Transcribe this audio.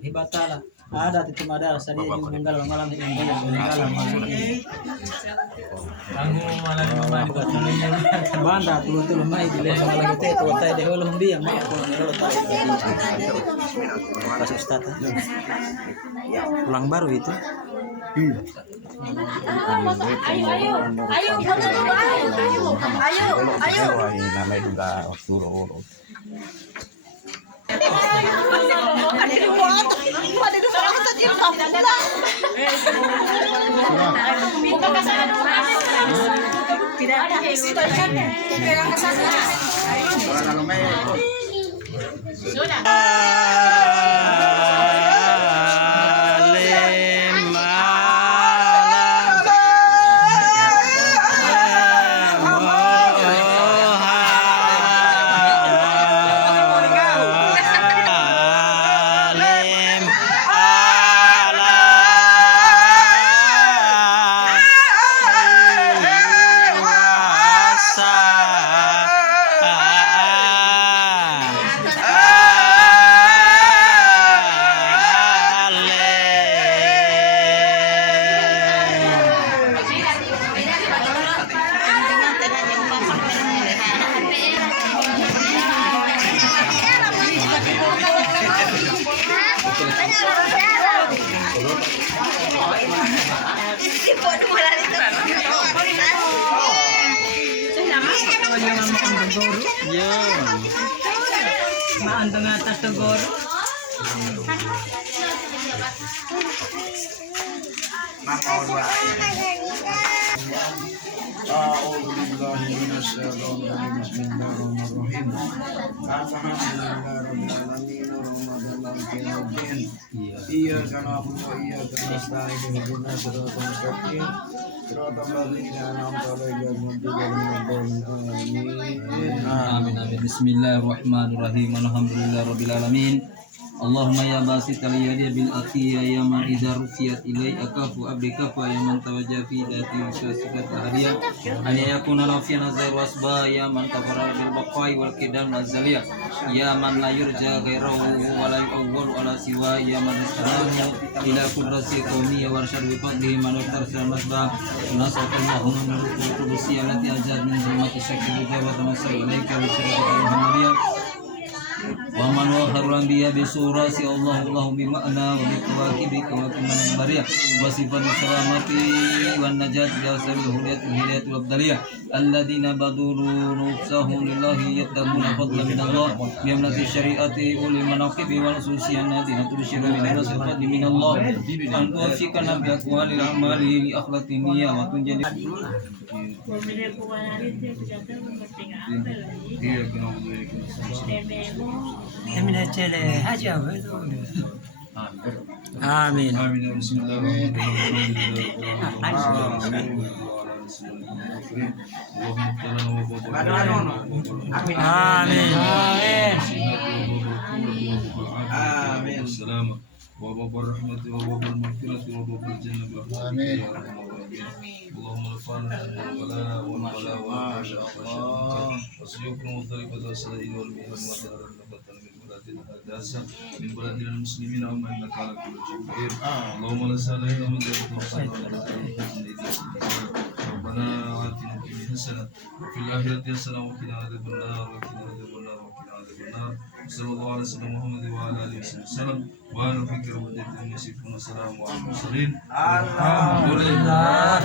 Hibatala ada itu madar sadi yung menggal malam banda tulu mai dile malam itu tay de holo humbi yang mak kasus ustaz pulang baru itu Tidak ada maantong atas tegor. Bismillahirrahmanirrahim. Alhamdulillahirabbil alamin. Allahumma ya basital yadi bil atiya ya man idza rufiyat ilai akafu abdika fa ya man tawajja fi dati sifat hadiya an yakuna lafiyan azar wasba ya man tafara bil baqai wal qidam azaliya ya man la yurja ghairahu wa la yu'awwalu ala siwa ya man istaraha ila qudrati qawmi wa arsyad bi fadlihi man tarsal masba nasaqallahu min qudusi allati ajad min zulmati syakki wa tamassul ilaika bi syarati muhammadiyah ومن وخر الأنبياء بسورة الله بمعنى وبكواكب كواكب من البرية وصفة السلامة والنجاة إلى سبيل الهداية والأفضلية الذين بذلوا نفسهم لله يبتغون فضلا من الله بأمنة الشريعة أولي المناقب والخصوصية الذين تبشر بنا صفات من الله أن توفقنا بأقوال الأعمال لأخلاق النية وتنجلي Emine Cele Haji abi. Amin. Amin. Amin. Amin. وباب الرحمة وباب المغفرة وباب الجنة برحمتك يا أرحم الراحمين اللهم ارفعنا من البلاء والبلاء والبلاء وسيوكم وضربة السائل والمهن ودار النبتة من بلاد الحداثة من بلاد المسلمين وما إنك على كل شيء قدير اللهم لا سهل إلا ما جعلته ربنا آتنا في حسنة وفي الآخرة حسنة وقنا عذاب النار وقنا عذاب النار وقنا عذاب النار صلى الله على سيدنا محمد وعلى آله وصحبه وسلم وأنا فكر وجدت أن يصفون السلام على المرسلين الحمد لله.